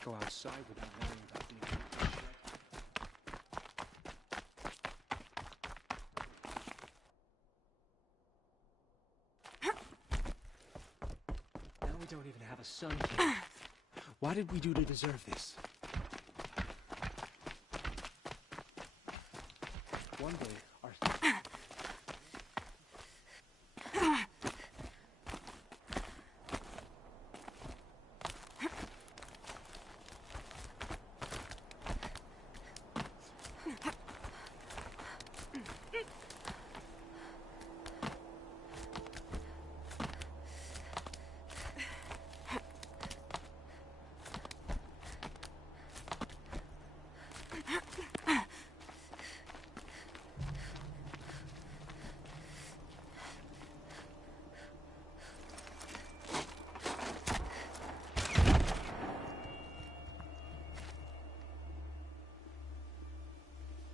can't go outside without worrying about being shut. Now we don't even have a sun here. What did we do to deserve this? One day, our...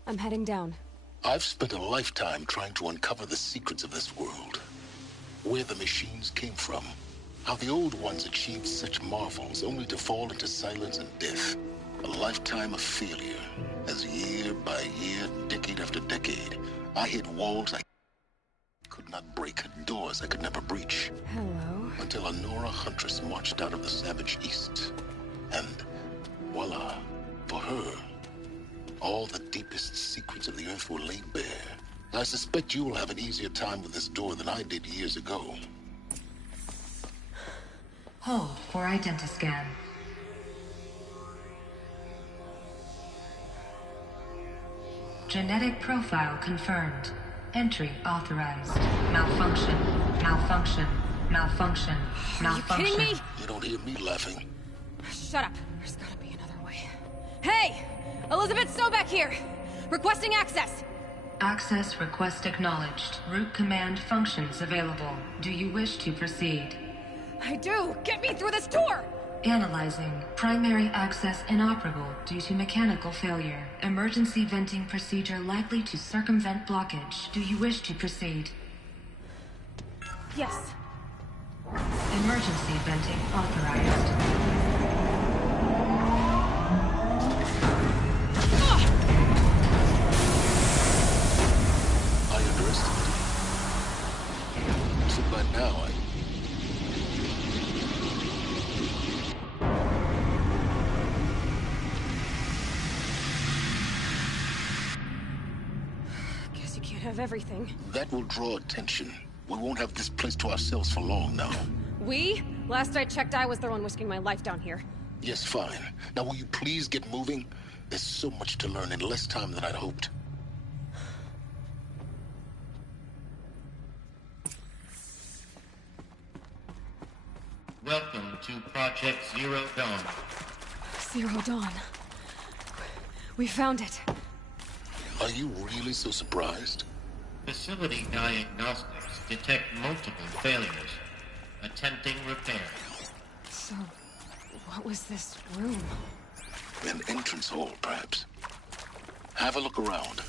I'm heading down. I've spent a lifetime trying to uncover the secrets of this world. Where the machines came from. How the old ones achieved such marvels only to fall into silence and death. A lifetime of failure. As year by year, decade after decade, I hit walls I could not break, doors I could never breach. Hello. Until a Nora huntress marched out of the savage east. And voila, for her, all the deepest secrets of the Earth were laid bare. I suspect you will have an easier time with this door than I did years ago. Hold for identiscan. Genetic profile confirmed. Entry authorized. Malfunction. Malfunction. Malfunction. Malfunction. Are you kidding me? You don't hear me laughing. Shut up. There's gotta be another way. Hey! Elizabeth Sobek here! Requesting access! Access request acknowledged. Root command functions available. Do you wish to proceed? I do! Get me through this door! Analyzing. Primary access inoperable due to mechanical failure. Emergency venting procedure likely to circumvent blockage. Do you wish to proceed? Yes. Emergency venting authorized. I underestimated you. So by now, Guess you can't have everything. that will draw attention. We won't have this place to ourselves for long now. We? Last I checked, I was the one risking my life down here. Yes, fine. Now will you please get moving? There's so much to learn in less time than I'd hoped. Welcome to Project Zero Dawn. Zero Dawn. We found it. Are you really so surprised? Facility diagnostics detect multiple failures. Attempting repair. So, what was this room? An entrance hall, perhaps. Have a look around.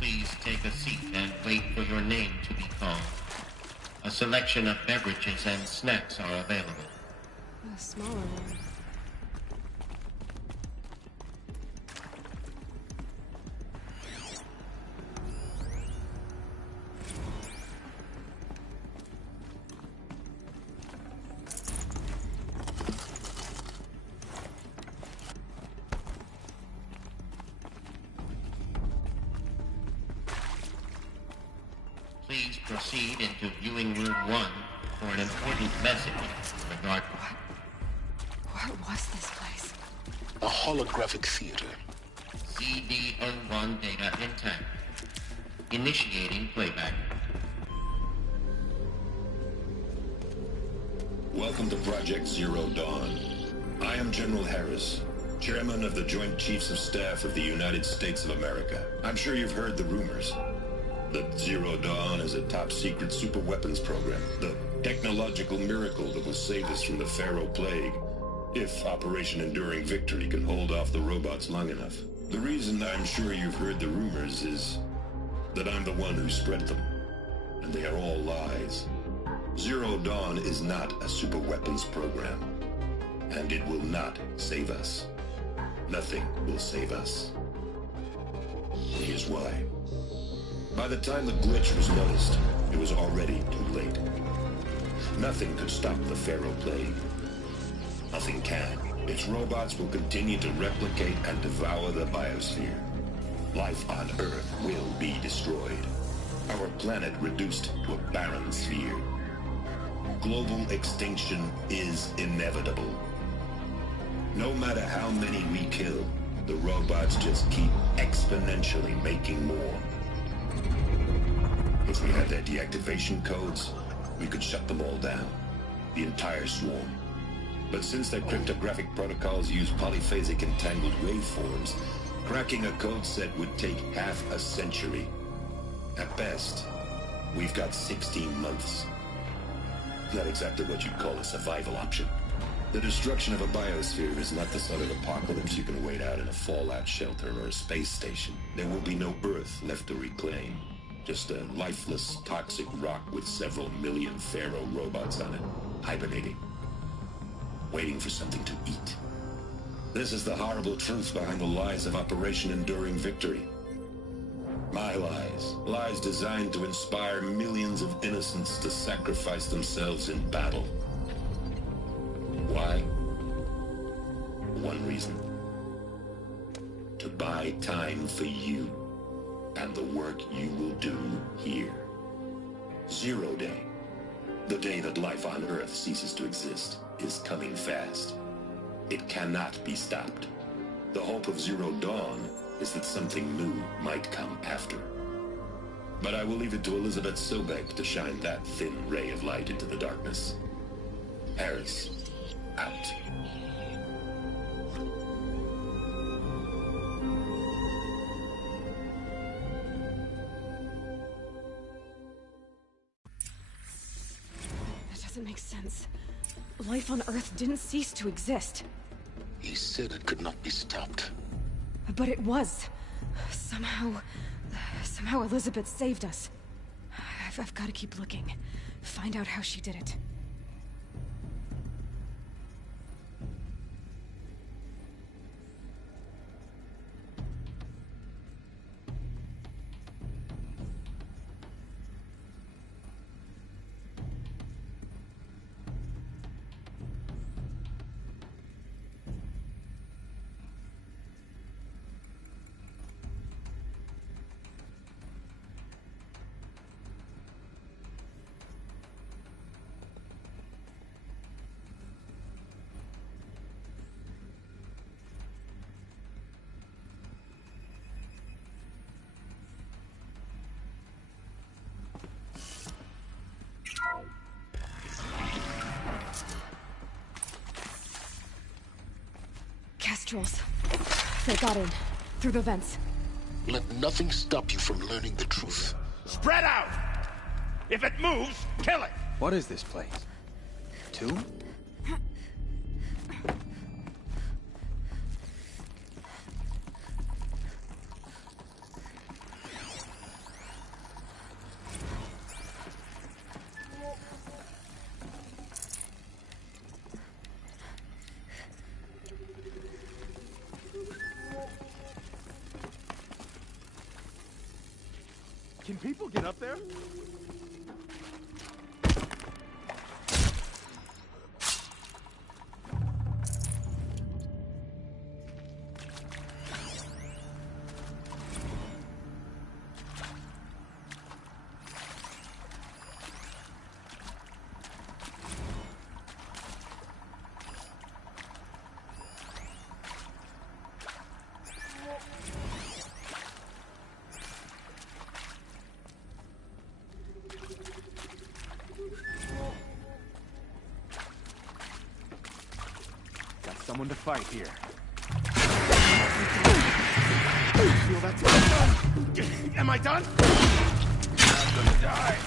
Please take a seat and wait for your name to be called. A selection of beverages and snacks are available. A smaller one. Please proceed into viewing room 1 for an important message regarding... What was this place? A holographic theater. CD01 data intact. Initiating playback. Welcome to Project Zero Dawn. I am General Harris. Chairman of the Joint Chiefs of Staff of the United States of America. I'm sure you've heard the rumors that Zero Dawn is a top-secret super-weapons program, the technological miracle that will save us from the Pharaoh Plague, if Operation Enduring Victory can hold off the robots long enough. The reason I'm sure you've heard the rumors is that I'm the one who spread them, and they are all lies. Zero Dawn is not a super-weapons program, and it will not save us. Nothing will save us. Here's why. By the time the glitch was noticed, it was already too late. Nothing could stop the Pharaoh Plague. Nothing can. Its robots will continue to replicate and devour the biosphere. Life on Earth will be destroyed. Our planet reduced to a barren sphere. Global extinction is inevitable. No matter how many we kill, the robots just keep exponentially making more. If we had their deactivation codes, we could shut them all down. The entire swarm. But since their cryptographic protocols use polyphasic entangled waveforms, cracking a code set would take half a century. At best, we've got 16 months. Not exactly what you'd call a survival option. The destruction of a biosphere is not the sort of apocalypse you can wait out in a fallout shelter or a space station. There will be no Earth left to reclaim. Just a lifeless, toxic rock with several million Pharaoh robots on it, hibernating, waiting for something to eat. This is the horrible truth behind the lies of Operation Enduring Victory. My lies. Lies designed to inspire millions of innocents to sacrifice themselves in battle. Why? One reason. To buy time for you and the work you will do here. Zero Day, the day that life on Earth ceases to exist, is coming fast. It cannot be stopped. The hope of Zero Dawn is that something new might come after. But I will leave it to Elizabeth Sobek to shine that thin ray of light into the darkness. Harris, out. That doesn't make sense. Life on Earth didn't cease to exist. He said it could not be stopped. But it was. Somehow Elizabeth saved us. I've got to keep looking. Find out how she did it. Kestrels. They got in. Through the vents. Let nothing stop you from learning the truth. Spread out! If it moves, kill it! What is this place? Tomb? Can people get up there? Got someone to fight here. Feel that? Am I done? I'm gonna die.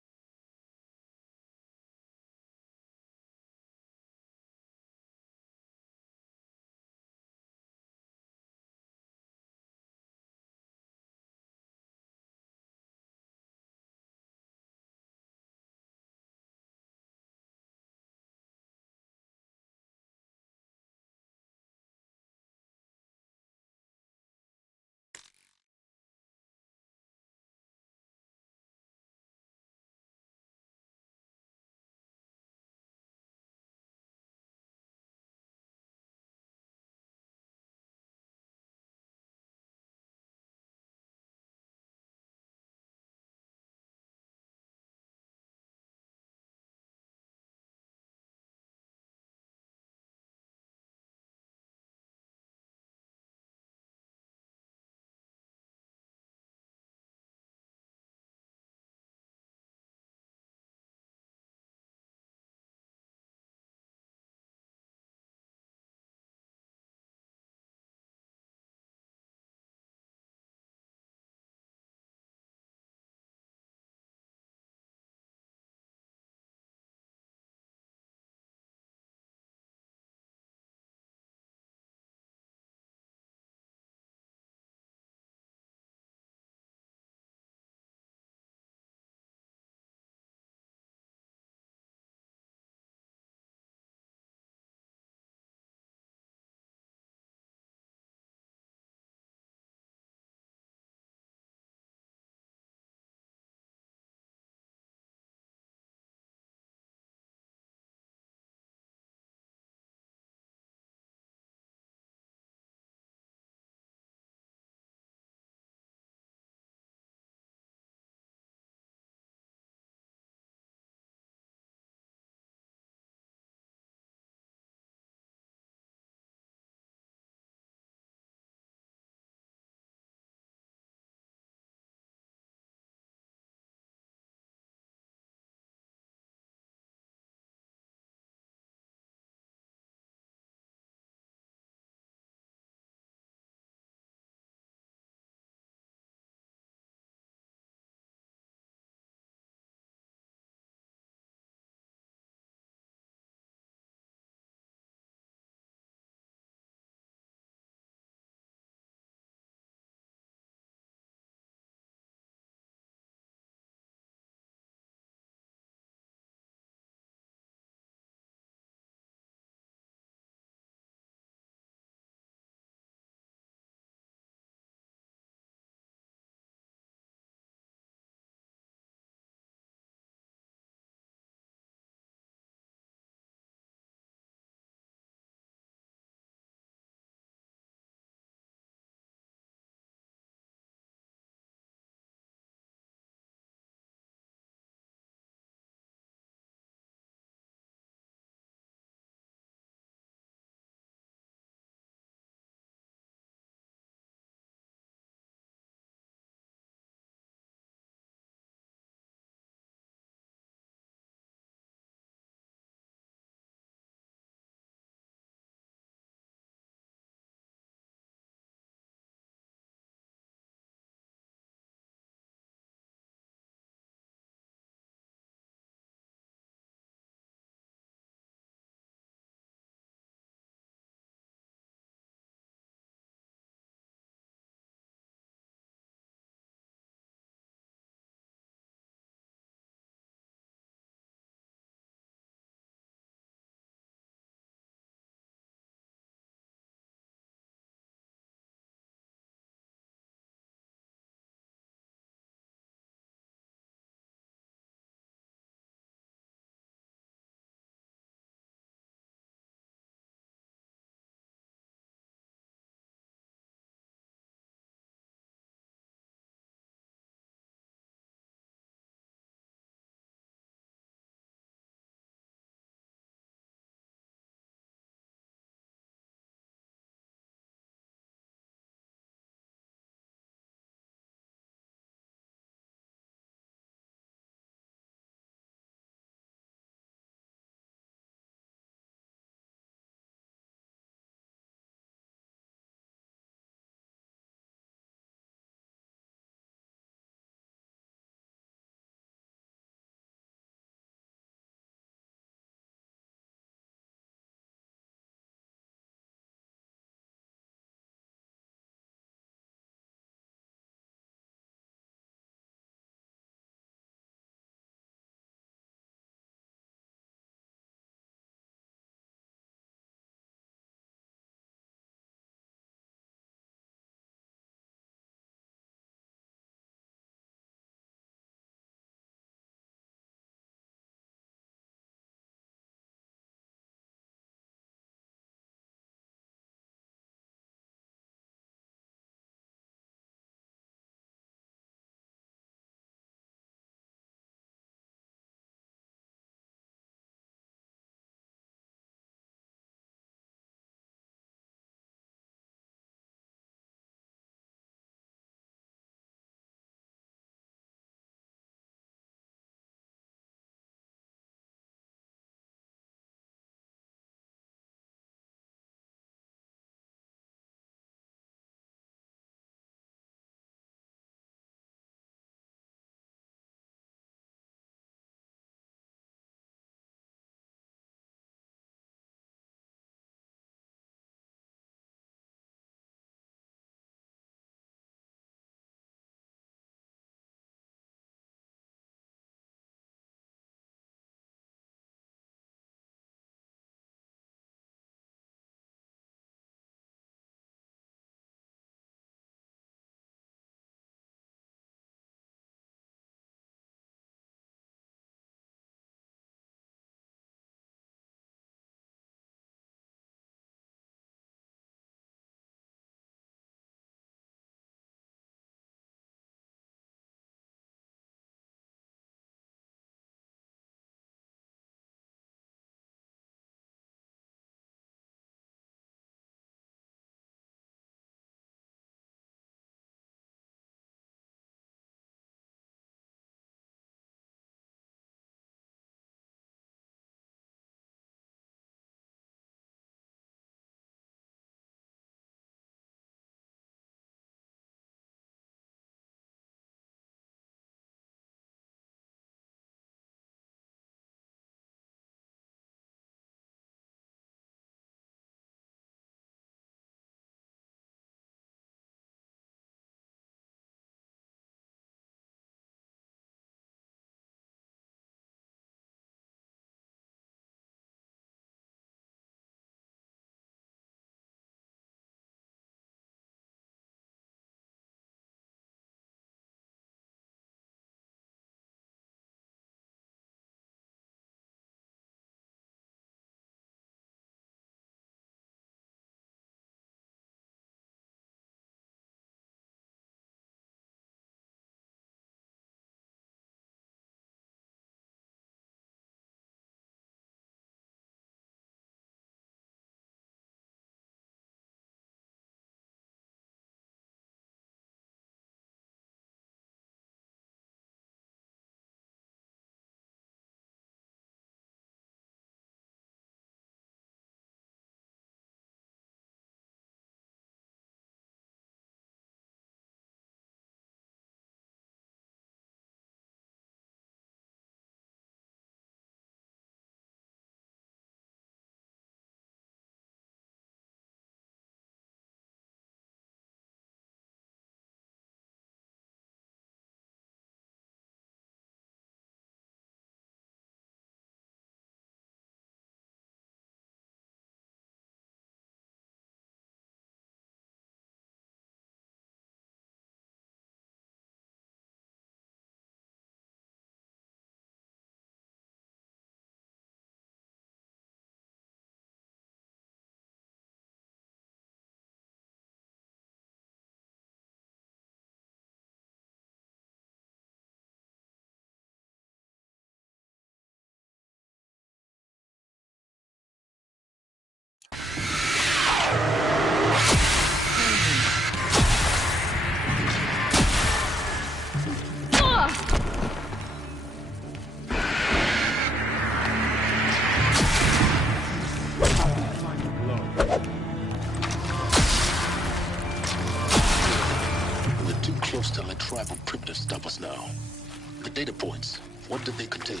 points. What did they contain?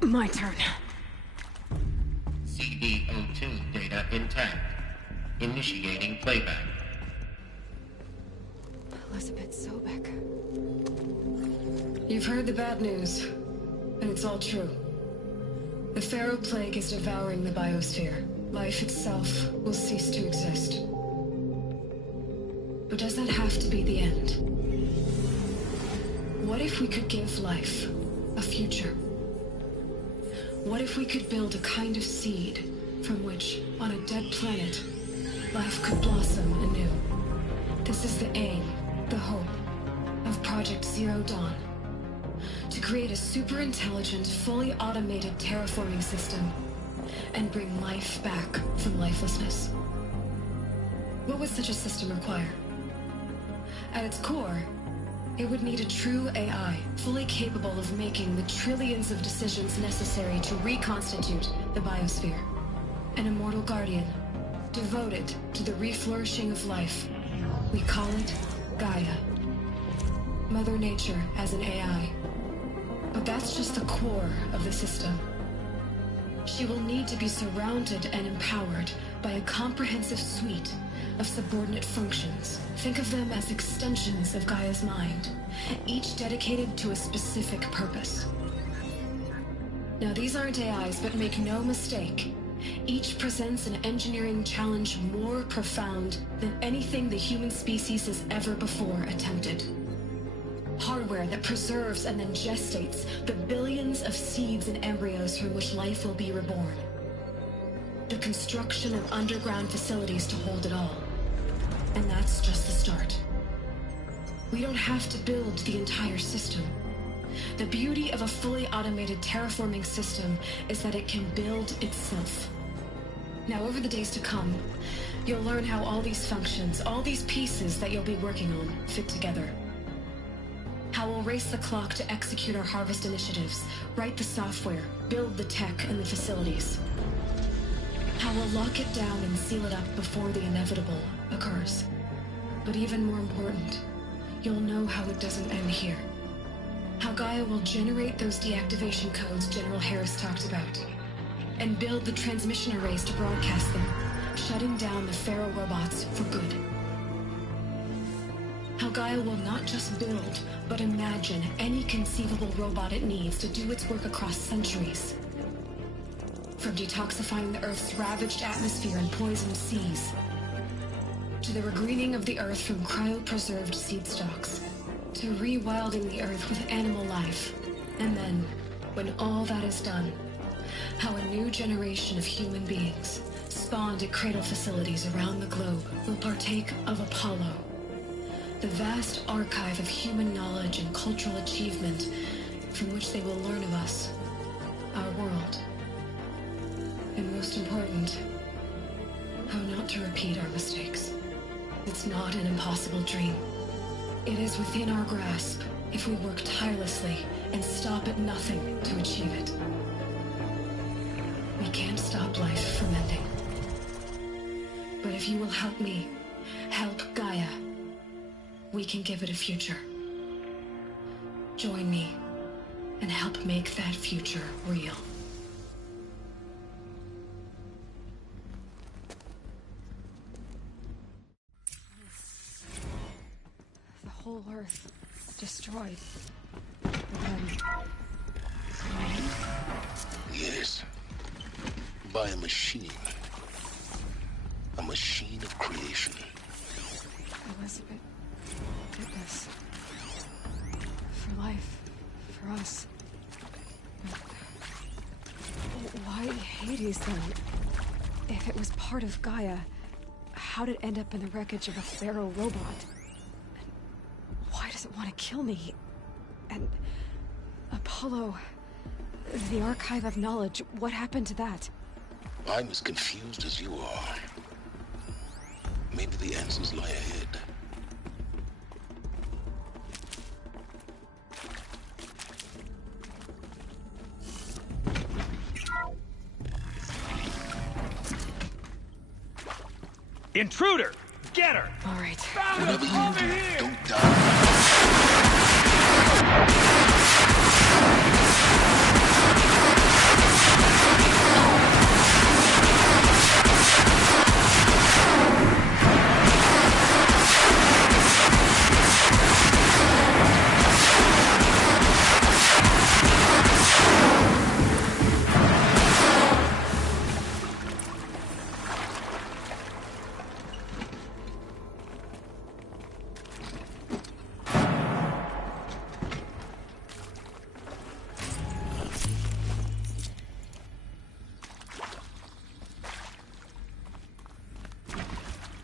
My turn. CD02 data intact. Initiating playback. Elizabeth Sobek. You've heard the bad news, and it's all true. The Pharaoh Plague is devouring the biosphere. Life itself will cease to exist. But does that have to be the end? What if we could give life a future? What if we could build a kind of seed from which, on a dead planet, life could blossom anew? This is the aim, the hope, of Project Zero Dawn. To create a super-intelligent, fully automated terraforming system and bring life back from lifelessness. What would such a system require? At its core, it would need a true AI, fully capable of making the trillions of decisions necessary to reconstitute the biosphere. An immortal guardian, devoted to the reflourishing of life. We call it Gaia. Mother Nature as an AI. But that's just the core of the system. She will need to be surrounded and empowered by a comprehensive suite of subordinate functions. Think of them as extensions of Gaia's mind, each dedicated to a specific purpose. Now, these aren't AIs, but make no mistake, each presents an engineering challenge more profound than anything the human species has ever before attempted. Hardware that preserves and then gestates the billions of seeds and embryos from which life will be reborn. The construction of underground facilities to hold it all. And that's just the start. We don't have to build the entire system. The beauty of a fully automated terraforming system is that it can build itself. Now, over the days to come, you'll learn how all these functions, all these pieces that you'll be working on, fit together. How we'll race the clock to execute our harvest initiatives, write the software, build the tech and the facilities. How we'll lock it down and seal it up before the inevitable occurs. But even more important, you'll know how it doesn't end here. How Gaia will generate those deactivation codes General Harris talked about, and build the transmission arrays to broadcast them, shutting down the Pharaoh robots for good. How Gaia will not just build, but imagine any conceivable robot it needs to do its work across centuries. From detoxifying the Earth's ravaged atmosphere and poisoned seas, to the regreening of the Earth from cryopreserved seed stalks, to rewilding the Earth with animal life. And then, when all that is done, how a new generation of human beings, spawned at cradle facilities around the globe, will partake of Apollo, the vast archive of human knowledge and cultural achievement from which they will learn of us, our world. And most important, how not to repeat our mistakes. It's not an impossible dream. It is within our grasp if we work tirelessly and stop at nothing to achieve it. We can't stop life from ending. But if you will help me, help Gaia, we can give it a future. Join me and help make that future real. The whole Earth destroyed. And then... Yes. By a machine. A machine of creation. Elizabeth did this. For life. For us. But why Hades then? If it was part of Gaia, how'd it end up in the wreckage of a Pharaoh robot? And why does it want to kill me? And Apollo, the archive of knowledge, what happened to that? I'm as confused as you are. Maybe the answers lie ahead. Intruder! Get her! All right. Found Whatever her! you Over do, here! don't die.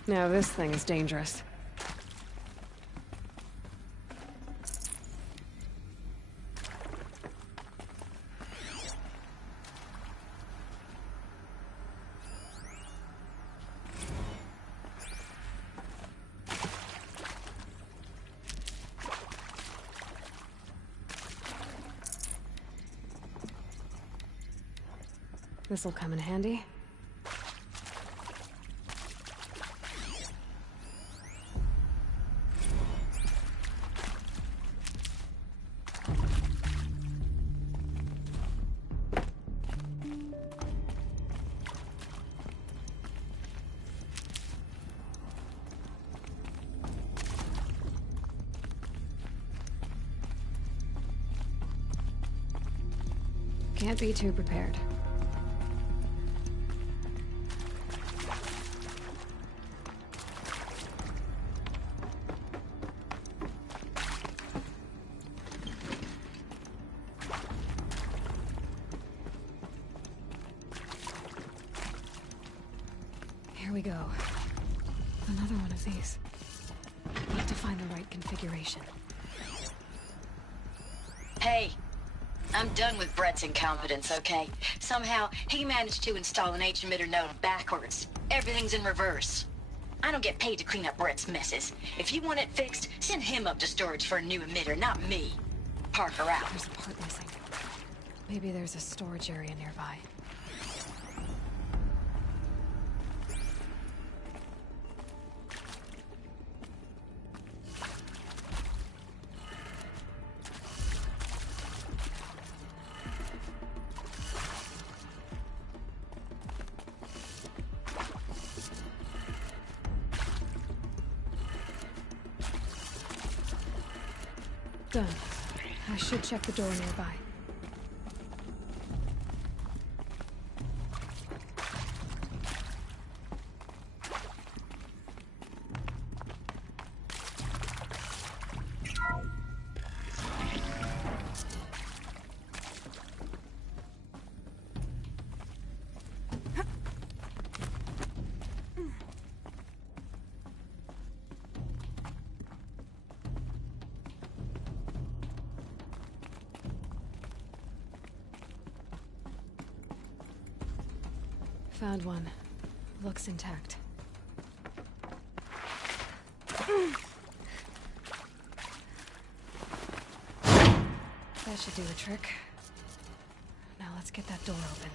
Now this thing is dangerous. This'll come in handy. Can't be too prepared. Here we go. Another one of these. Need to find the right configuration. Hey, I'm done with Brett's incompetence, okay? Somehow, he managed to install an H-emitter node backwards. Everything's in reverse. I don't get paid to clean up Brett's messes. If you want it fixed, send him up to storage for a new emitter, not me. Parker out. There's a part missing. Maybe there's a storage area nearby. Done. I should check the door nearby. Found one. Looks intact. That should do the trick. Now let's get that door open.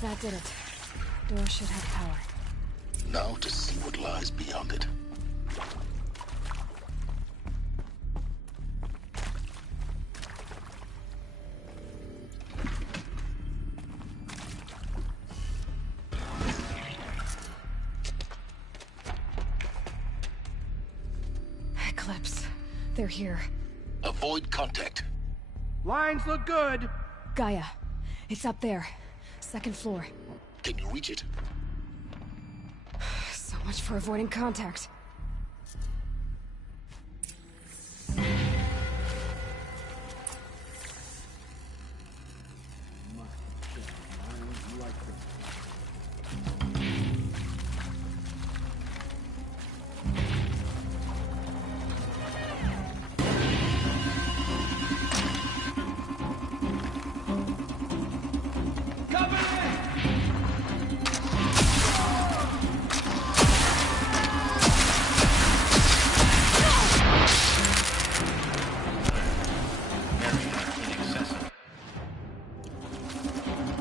That did it. Door should have power. Now to see what lies beyond it. Eclipse. They're here. Avoid contact. Lines look good. Gaia. It's up there. Second floor. Can you reach it? So much for avoiding contact.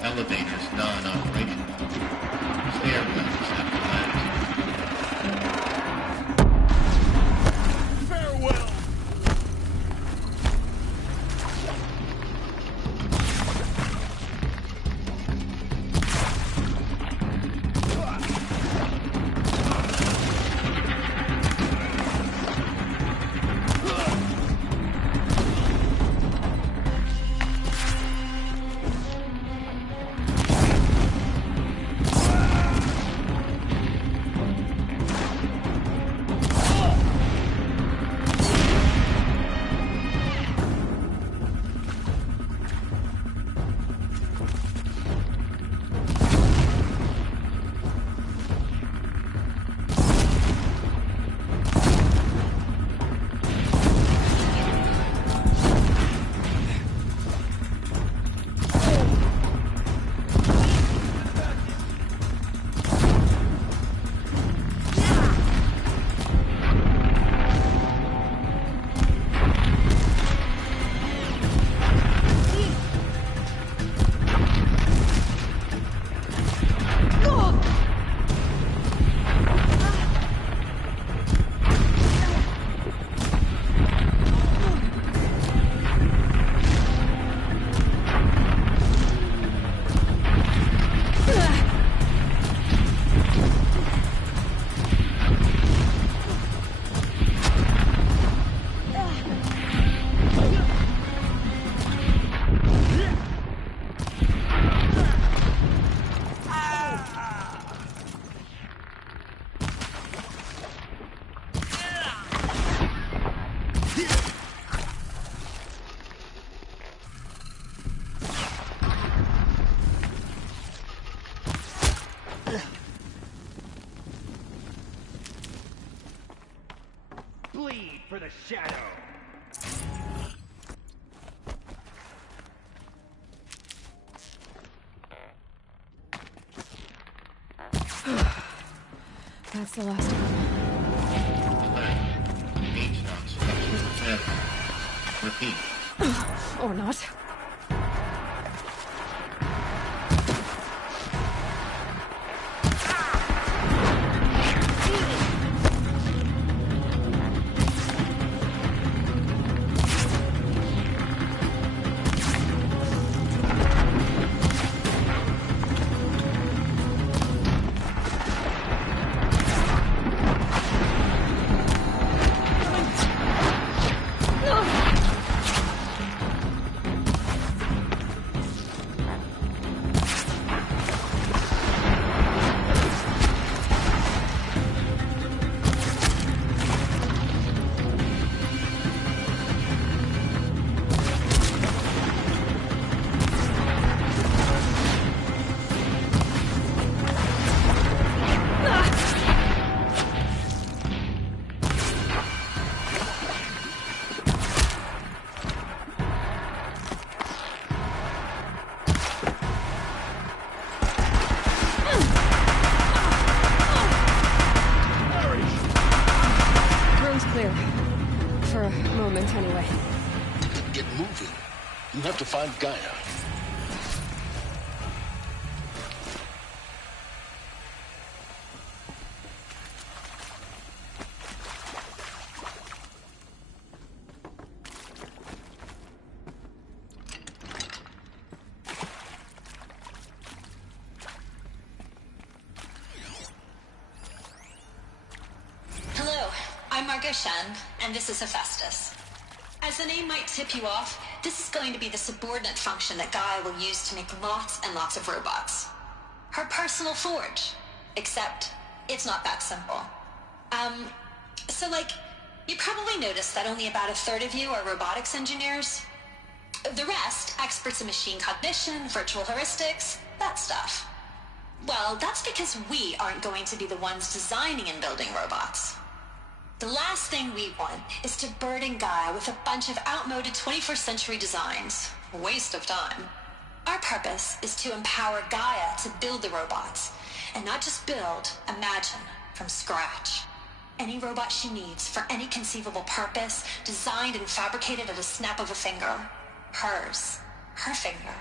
Elevators non-operational. Stairwells have collapsed. Farewell. Bleed for the shadow. That's the last of them. Gates not structured forever. Repeat. Or not. Clear. For a moment, anyway. Get moving. You have to find Gaia. Margot Shen, and this is Hephaestus. As the name might tip you off, this is going to be the subordinate function that Gaia will use to make lots and lots of robots. Her personal forge. Except, it's not that simple. You probably noticed that only about a third of you are robotics engineers. The rest, experts in machine cognition, virtual heuristics, that stuff. Well, that's because we aren't going to be the ones designing and building robots. The last thing we want is to burden Gaia with a bunch of outmoded 21st century designs. Waste of time. Our purpose is to empower Gaia to build the robots, and not just build, imagine, from scratch. Any robot she needs for any conceivable purpose, designed and fabricated at a snap of a finger. Hers. Her finger.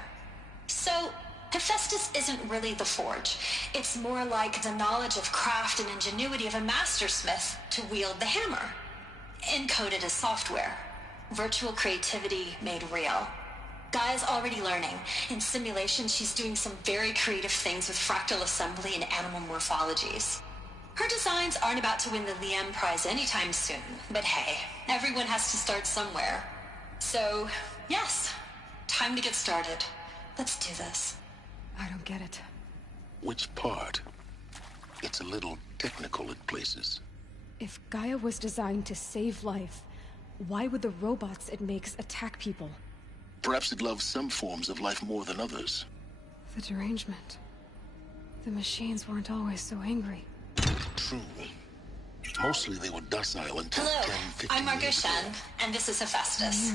So, Hephaestus isn't really the forge. It's more like the knowledge of craft and ingenuity of a mastersmith to wield the hammer. Encoded as software. Virtual creativity made real. Gaia's already learning. In simulation, she's doing some very creative things with fractal assembly and animal morphologies. Her designs aren't about to win the Liam Prize anytime soon, but hey, everyone has to start somewhere. So, yes, time to get started. Let's do this. I don't get it. Which part? It's a little technical in places. If Gaia was designed to save life, why would the robots it makes attack people? Perhaps it loves some forms of life more than others. The derangement. The machines weren't always so angry. True. Mostly they were docile until Hello, 10, 15 I'm Margot years ago. Shen, and this is Hephaestus.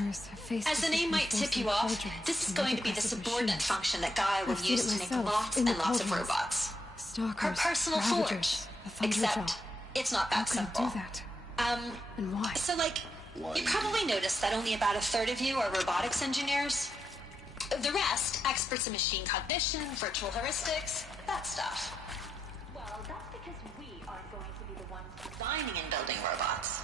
As the name might tip you off, this is going to be the subordinate function that Gaia will use to make lots and lots of robots. Her personal forge. Except, it's not that simple. Do that? And why? You probably noticed that only about a third of you are robotics engineers. The rest, experts in machine cognition, virtual heuristics, that stuff. Well, that's because we aren't going to be the ones designing and building robots.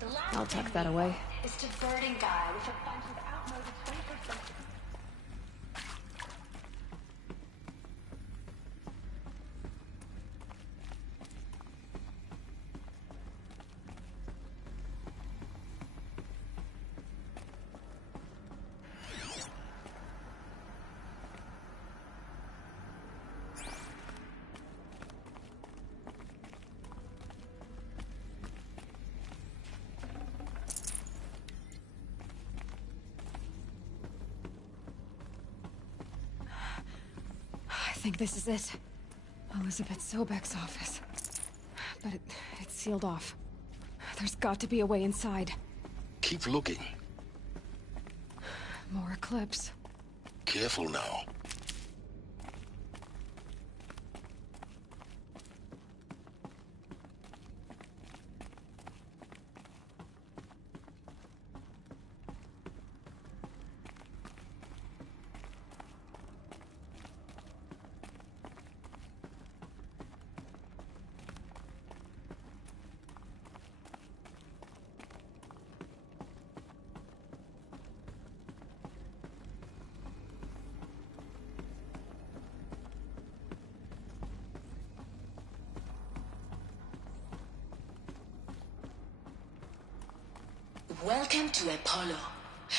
The last I'll tuck that away. is to burden Gaia with a bunch of outmoded 21st century... I think this is it. Elizabeth Sobek's office. But it's sealed off. There's got to be a way inside. Keep looking. More Eclipse. Careful now. Welcome to Apollo,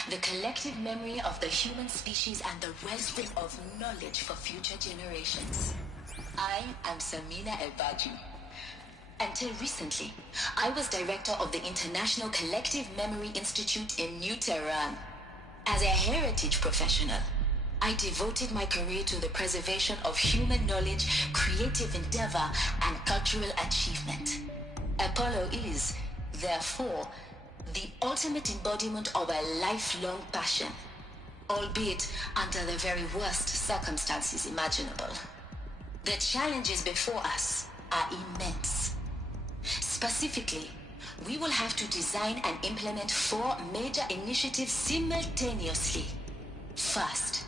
the collective memory of the human species and the wellspring of knowledge for future generations. I am Samina El-Baju. Until recently, I was director of the International Collective Memory Institute in New Tehran. As a heritage professional, I devoted my career to the preservation of human knowledge, creative endeavor, and cultural achievement. Apollo is, therefore, the ultimate embodiment of a lifelong passion, albeit under the very worst circumstances imaginable. The challenges before us are immense. Specifically, we will have to design and implement 4 major initiatives simultaneously. First,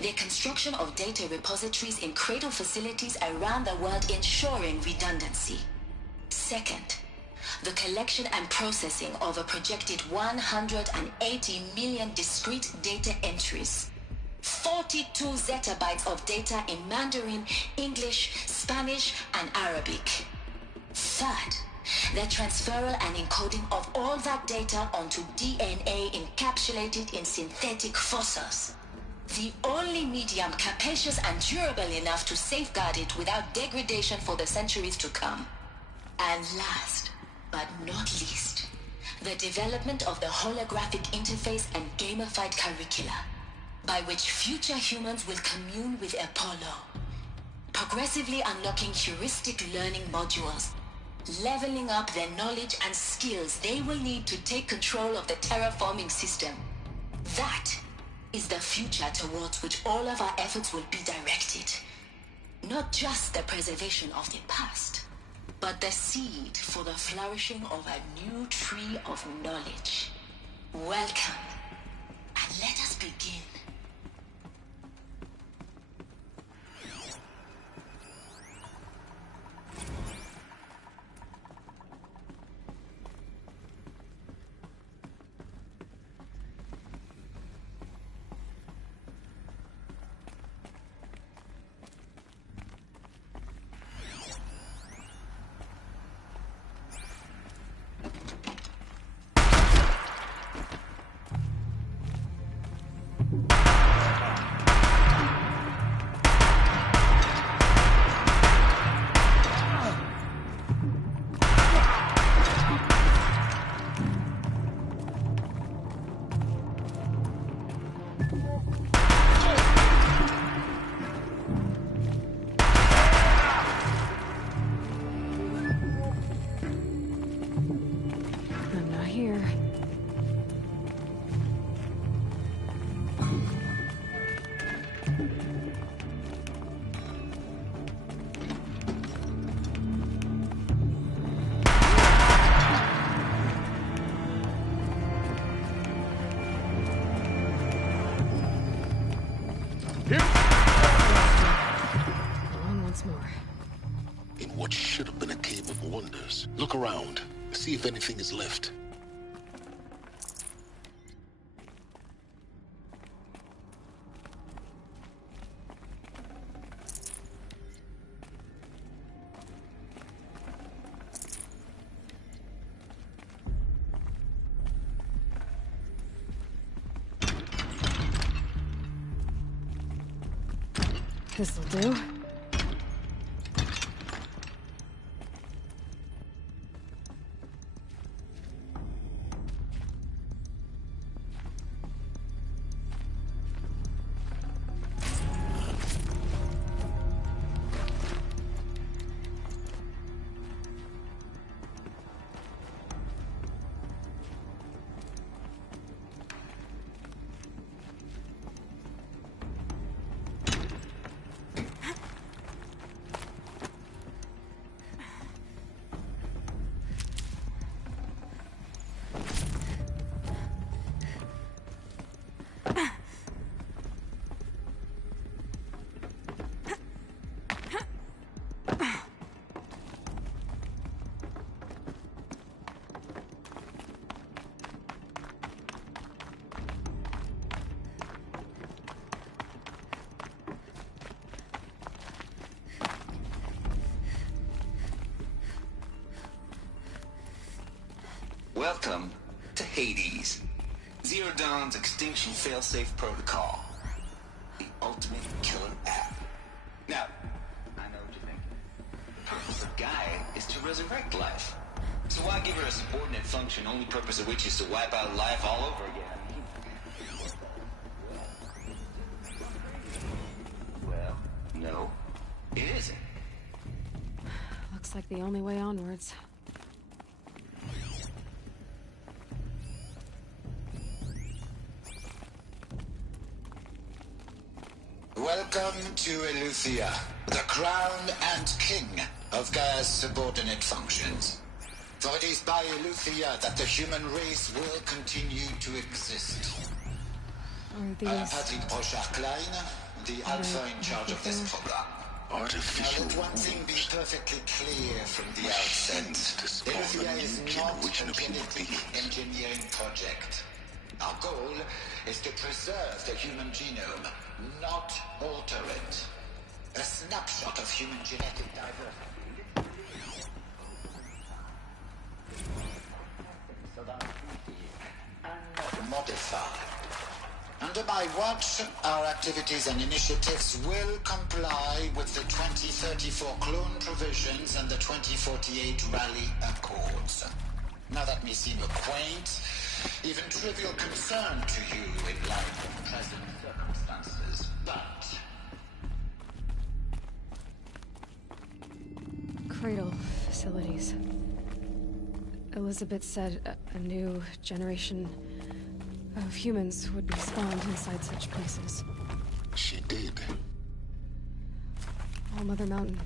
the construction of data repositories in cradle facilities around the world ensuring redundancy. Second, the collection and processing of a projected 180 million discrete data entries. 42 zettabytes of data in Mandarin, English, Spanish, and Arabic. Third, The transferal and encoding of all that data onto DNA encapsulated in synthetic fossils. The only medium capacious and durable enough to safeguard it without degradation for the centuries to come. And last, but not least, the development of the holographic interface and gamified curricula, by which future humans will commune with Apollo, progressively unlocking heuristic learning modules, leveling up their knowledge and skills they will need to take control of the terraforming system. That is the future towards which all of our efforts will be directed. Not just the preservation of the past, but the seed for the flourishing of a new tree of knowledge. Welcome, and let us begin. I'm not here. On once more. In what should have been a cave of wonders. Look around. See if anything is left. This'll do. Welcome to Hades, Zero Dawn's extinction failsafe protocol. The ultimate killer app. Now, I know what you're thinking. The purpose of Gaia is to resurrect life. So why give her a subordinate function, only purpose of which is to wipe out life all over again? Well, no, it isn't. Looks like the only way onwards. Welcome to Eleuthia, the crown and king of Gaia's subordinate functions. For it is by Eleuthia that the human race will continue to exist. I am Patrick Brochard-Klein, the alpha in charge of this program. Artificial Now let one thing be perfectly clear from the outset. Eleuthia is not a genetic engineering project. Our goal is to preserve the human genome, not alter it. A snapshot of human genetic diversity. without duty and modified. Under my watch, our activities and initiatives will comply with the 2034 clone provisions and the 2048 Rally Accords. Now that may seem a quaint, even trivial concern to you in light of present circumstances, but... Cradle facilities. Elizabeth said a new generation of humans would be spawned inside such places. She did. All Mother Mountain.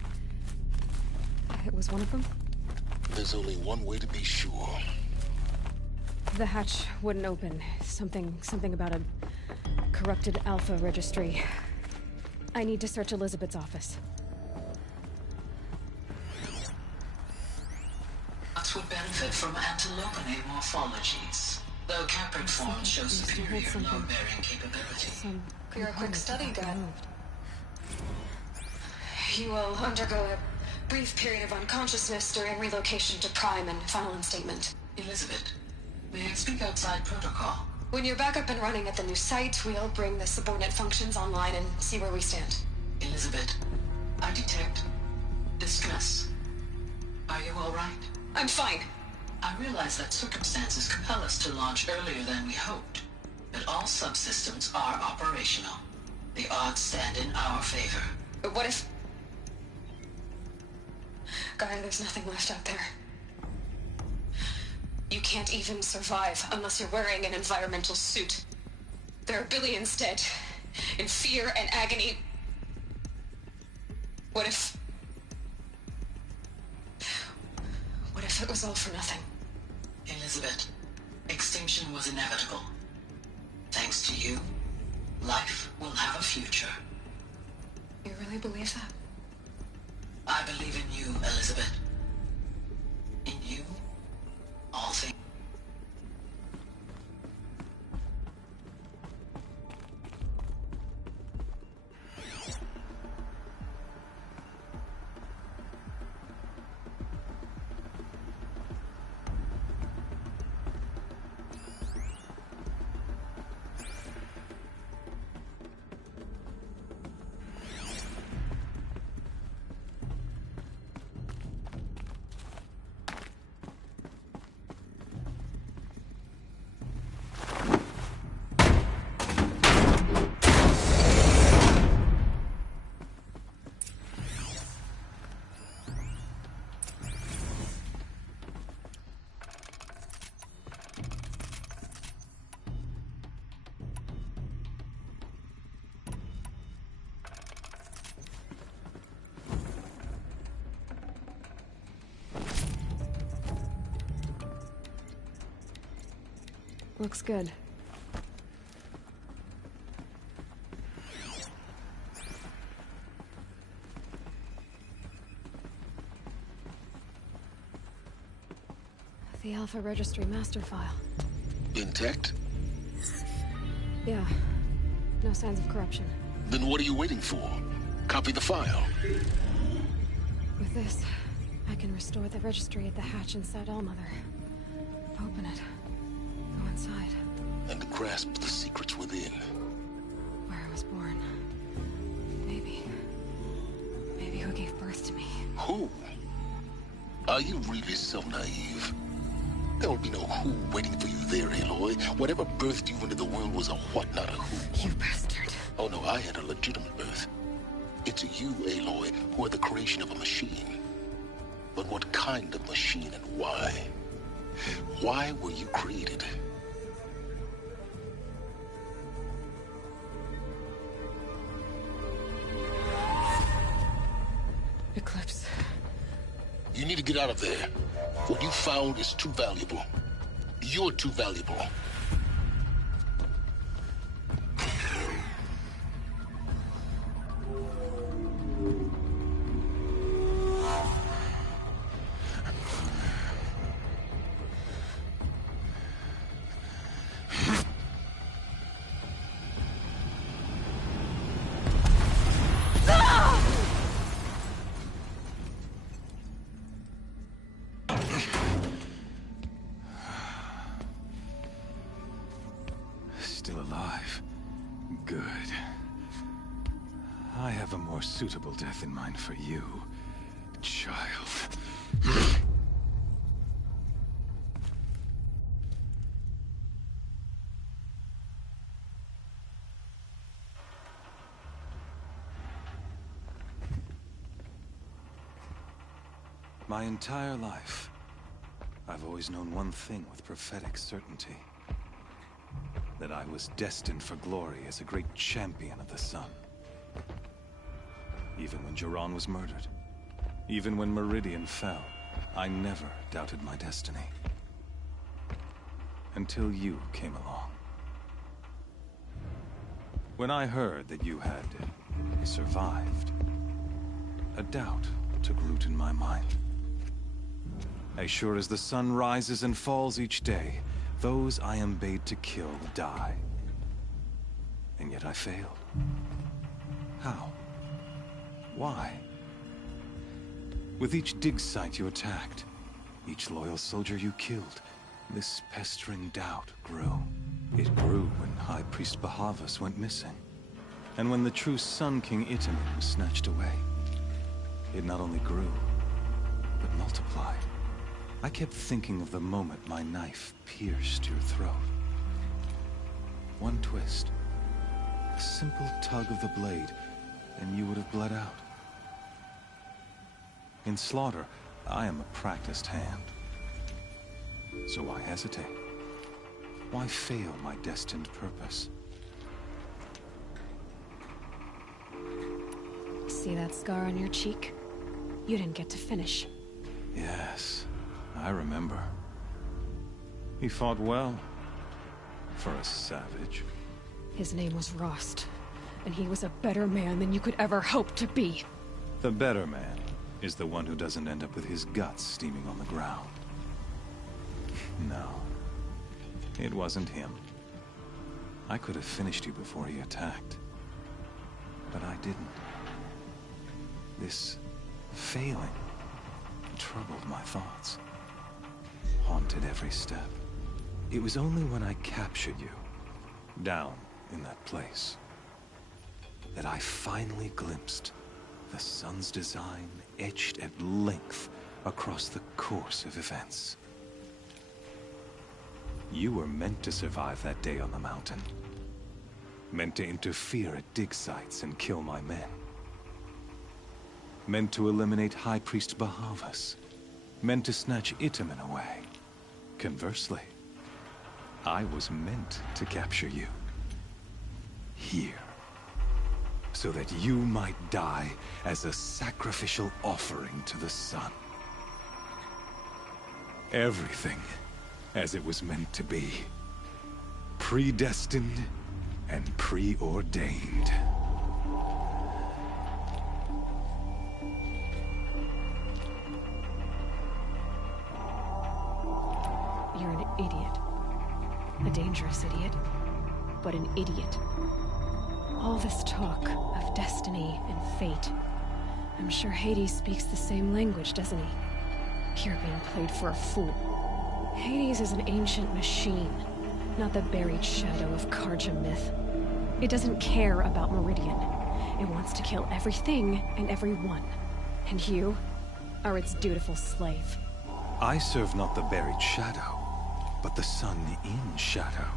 It was one of them? There's only one way to be sure. The hatch wouldn't open. Something about a corrupted Alpha registry. I need to search Elizabeth's office. Nuts would benefit from antilopinae morphologies, though Capricorn shows superior load-bearing capability. You're a quick study, Dad. You will undergo a brief period of unconsciousness during relocation to Prime and final instatement. Elizabeth, may I speak outside protocol? When you're back up and running at the new site, we'll bring the subordinate functions online and see where we stand. Elizabeth, I detect distress. Are you all right? I'm fine. I realize that circumstances compel us to launch earlier than we hoped, but all subsystems are operational. The odds stand in our favor. But what if... Gaia, there's nothing left out there. You can't even survive unless you're wearing an environmental suit. There are billions dead, in fear and agony. What if it was all for nothing? Elizabeth, extinction was inevitable. Thanks to you, life will have a future. You really believe that? I believe in you, Elizabeth. In you, all things. Looks good. The Alpha Registry master file. Intact? Yeah. No signs of corruption. Then what are you waiting for? Copy the file. With this, I can restore the registry at the hatch inside Allmother. Open it. Go inside. And grasp the secrets within. Where I was born. Maybe who gave birth to me. Who? Are you really so naive? There will be no who waiting for you there, Aloy. Whatever birthed you into the world was a what, not a who. You bastard. Oh no, I had a legitimate birth. It's you, Aloy, who are the creation of a machine. But what kind of machine and why? Why were you created? Eclipse. You need to get out of there. What you found is too valuable. You're too valuable. I have a more suitable death in mind for you, child. My entire life, I've always known one thing with prophetic certainty. That I was destined for glory as a great champion of the sun. Even when Jiran was murdered, even when Meridian fell, I never doubted my destiny. Until you came along. When I heard that you had survived, a doubt took root in my mind. As sure as the sun rises and falls each day, those I am bade to kill die. And yet I failed. How? Why? With each dig site you attacked, each loyal soldier you killed, this pestering doubt grew. It grew when High Priest Bahavas went missing. And when the true Sun King Itamen was snatched away. It not only grew, but multiplied. I kept thinking of the moment my knife pierced your throat. One twist, a simple tug of the blade, and you would have bled out. In slaughter, I am a practiced hand. So why hesitate? Why fail my destined purpose? See that scar on your cheek? You didn't get to finish. Yes. I remember. He fought well. For a savage. His name was Rost, and he was a better man than you could ever hope to be. The better man is the one who doesn't end up with his guts steaming on the ground. No. It wasn't him. I could have finished you before he attacked. But I didn't. This failing troubled my thoughts. Haunted every step. It was only when I captured you, down in that place, that I finally glimpsed the sun's design etched at length across the course of events. You were meant to survive that day on the mountain. Meant to interfere at dig sites and kill my men. Meant to eliminate High Priest Bahavas. Meant to snatch Itamen away. Conversely, I was meant to capture you. Here. So that you might die as a sacrificial offering to the sun. Everything as it was meant to be. Predestined and preordained. You're an idiot. A dangerous idiot, but an idiot. All this talk of destiny and fate. I'm sure Hades speaks the same language, doesn't he? You're being played for a fool. Hades is an ancient machine, not the buried shadow of Karja myth. It doesn't care about Meridian. It wants to kill everything and everyone. And you are its dutiful slave. I serve not the buried shadow, but the sun in shadow.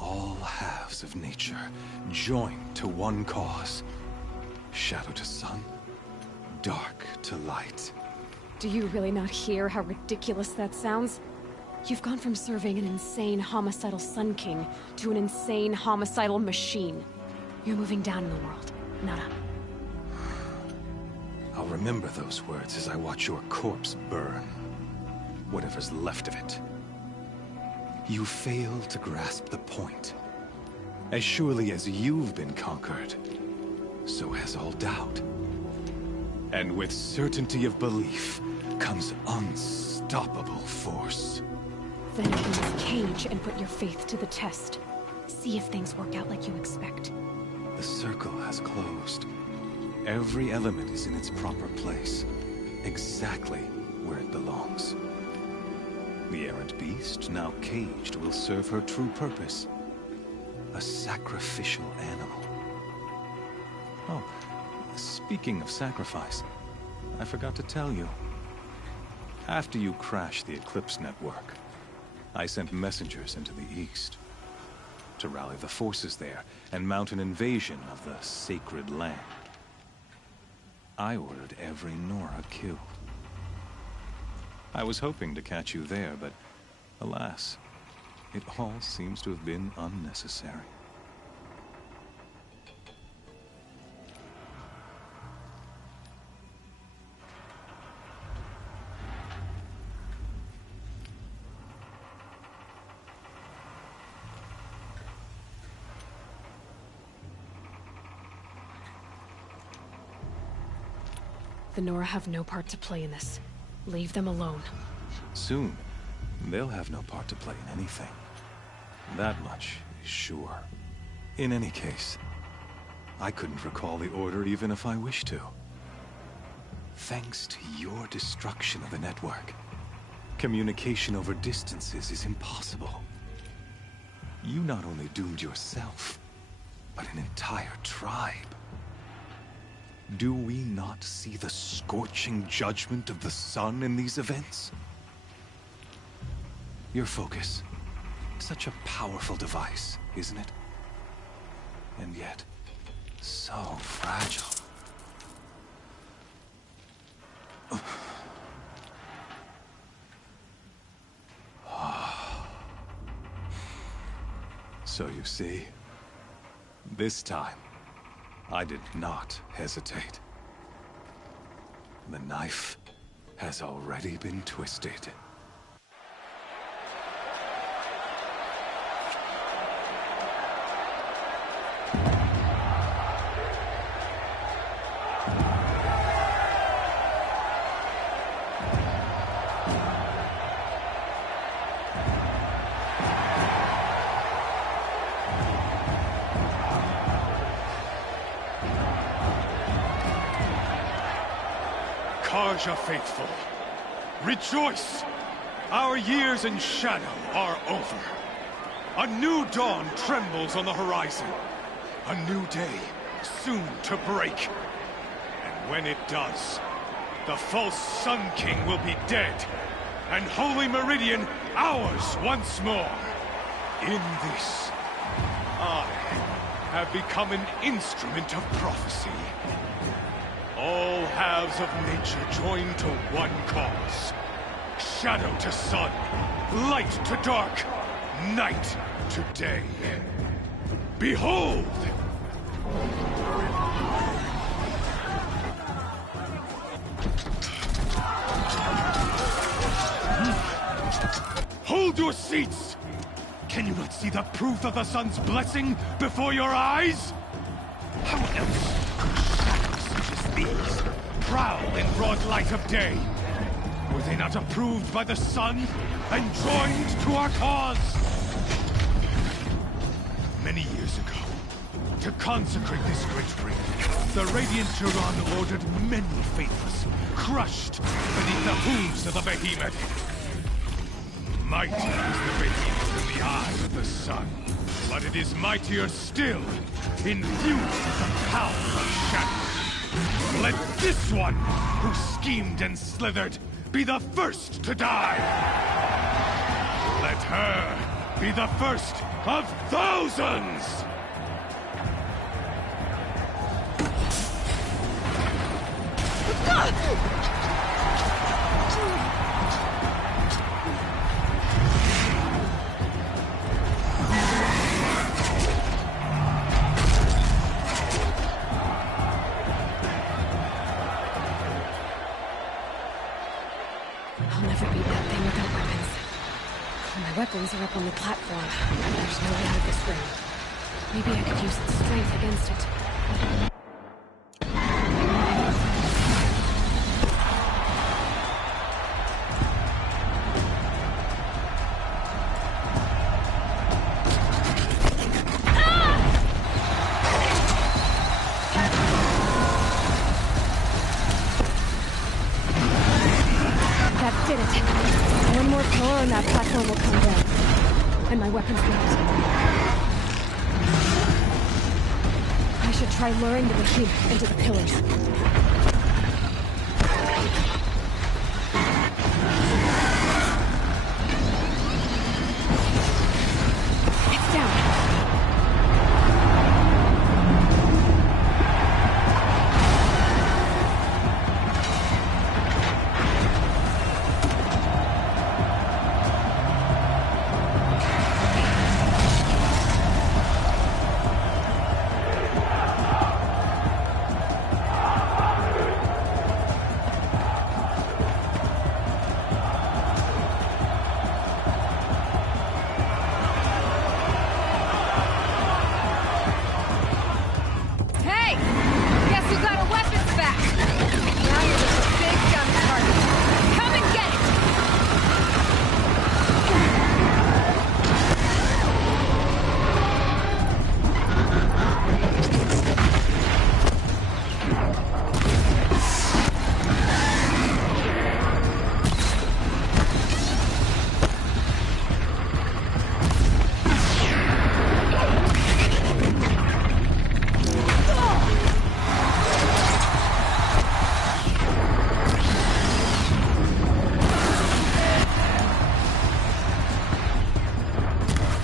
All halves of nature joined to one cause. Shadow to sun, dark to light. Do you really not hear how ridiculous that sounds? You've gone from serving an insane homicidal Sun King to an insane homicidal machine. You're moving down in the world, not up. I'll remember those words as I watch your corpse burn. Whatever's left of it. You fail to grasp the point. As surely as you've been conquered, so has all doubt. And with certainty of belief comes unstoppable force. Then open this cage and put your faith to the test. See if things work out like you expect. The circle has closed. Every element is in its proper place. Exactly where it belongs. The errant beast, now caged, will serve her true purpose. A sacrificial animal. Oh, speaking of sacrifice, I forgot to tell you. After you crashed the Eclipse network, I sent messengers into the east to rally the forces there and mount an invasion of the sacred land. I ordered every Nora killed. I was hoping to catch you there, but alas, it all seems to have been unnecessary. The Nora have no part to play in this. Leave them alone. Soon, they'll have no part to play in anything. That much is sure. In any case, I couldn't recall the order even if I wished to. Thanks to your destruction of the network, communication over distances is impossible. You not only doomed yourself, but an entire tribe. Do we not see the scorching judgment of the sun in these events? Your focus. Such a powerful device, isn't it? And yet, so fragile. So you see, this time, I did not hesitate. The knife has already been twisted. Karja faithful, rejoice! Our years in shadow are over. A new dawn trembles on the horizon. A new day soon to break. And when it does, the false Sun King will be dead, and Holy Meridian ours once more. In this, I have become an instrument of prophecy. All halves of nature join to one cause. Shadow to sun, light to dark, night to day. Behold! Hold your seats! Can you not see the proof of the sun's blessing before your eyes? How else these prowl in broad light of day? Were they not approved by the sun and joined to our cause? Many years ago, to consecrate this great ring, the Radiant Turan ordered many faithless, crushed beneath the hooves of the behemoth. Mighty is the behemoth in the eye of the sun, but it is mightier still, infused with the power of shadow. Let this one, who schemed and slithered, be the first to die! Let her be the first of thousands! Weapons are up on the platform. There's no way out of this ring. Maybe I could use its strength against it. That did it. One more pillar and that platform will come down. And my weapons ready. I should Try luring the behemoth into the pillars. It's down.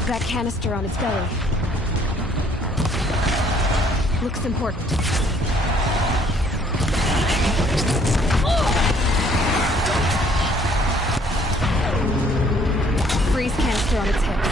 That canister on its belly. Looks important. Freeze canister on its hips.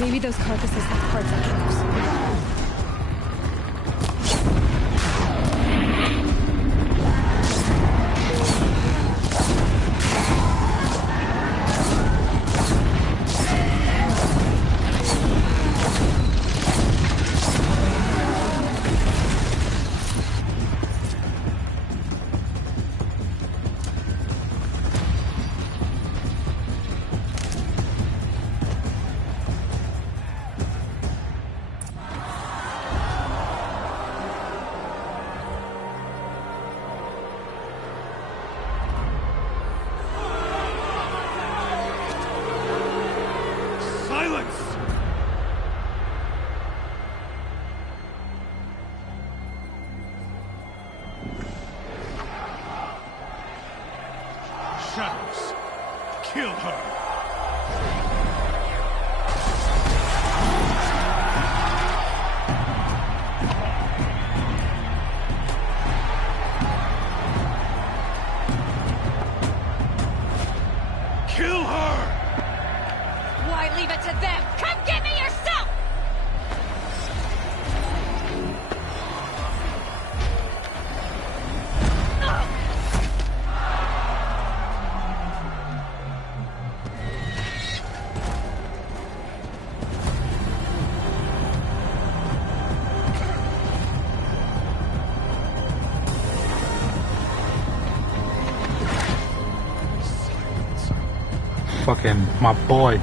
Maybe those carcasses have parts I can use. Shadows. Kill her. Kill her! Why leave it to them? Come get me yourself! Fucking my boy.